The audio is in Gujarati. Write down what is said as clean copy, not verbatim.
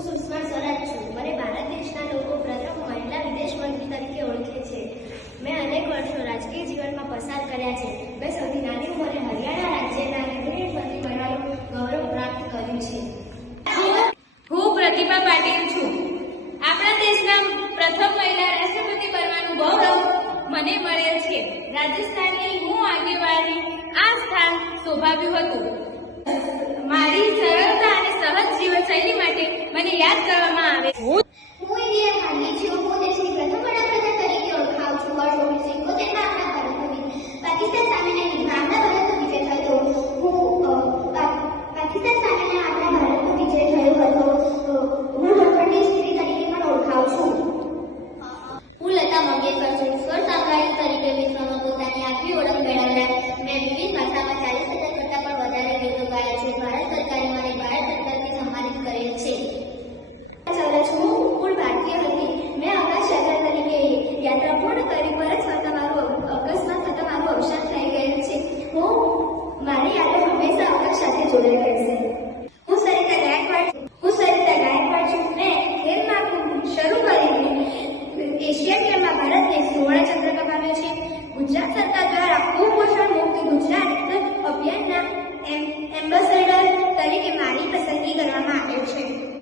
હું સુષ્મા સ્વરાજ છું. મને ભારત દેશના લોકો પ્રથમ મહિલા વિદેશ મંત્રી તરીકે ઓળખે છે. મેં અનેક વર્ષો રાજકીય જીવનમાં પસાર કર્યા છે. મેં સૌથી નાની ઉંમરે હરિયાણા રાજ્યના કેબિનેટ મંત્રી બનવાનું ગૌરવ પ્રાપ્ત કર્યું છે. હું પ્રતિભા પાટીલ છું. આપણા દેશના પ્રથમ મહિલા રાષ્ટ્રપતિ બનવાનું ગૌરવ મને મળેલ છે. રાજસ્થાનની હું આગેવાની આ સ્થાન શોભાવ્યું હતું. મારી સરળતા અને સહજ જીવનશૈલી માટે મને યાદ કરવામાં આવે. હું ઇન્દિરા ગાંધી છું. હું દેશની પ્રથમ વડાપ્રધાન તરીકે ઓળખાઉં છું. વર્ષ 1971 આપણા ભારતનો પાકિસ્તાન સામેના યુદ્ધમાં આપણા ભારતનો વિજય થયો. પાકિસ્તાન સામેના આપણા ભારતનો વિજય થયો હતો. હું લોખંડની સ્ત્રી તરીકે પણ ઓળખાઉં છું. હું લતા મંગેશકર છું. સ્વર સામ્રાજ્ય તરીકે વિશ્વમાં પોતાની આગવી ઓળખ મેળવનાર મેં વિવિધ ભાષામાં 40,000 કરતાં પણ વધારે ગીતો ગાયા છે. ભારત સરકારે મને ભારત રત્નથી સન્માનિત કરેલ છે. હું મૂળ ભારતીય હતી. મેં અવકાશ યાત્રા તરીકે યાત્રા પૂર્ણ કરી પરત ફરતા મારું અકસ્માત થતા મારું અવસાન થઈ ગયેલું છે. મારી યાદો હંમેશા અવકાશ સાથે જોડાઈ રહેશે. હું સરિતા ગાયકવાડ છું. મેં ખેલ મહાકુંભ શરૂ કરીને એશિયન ગેમમાં ભારતને 16 ચંદ્રક અપાવ્યો છે. ગુજરાત સરકાર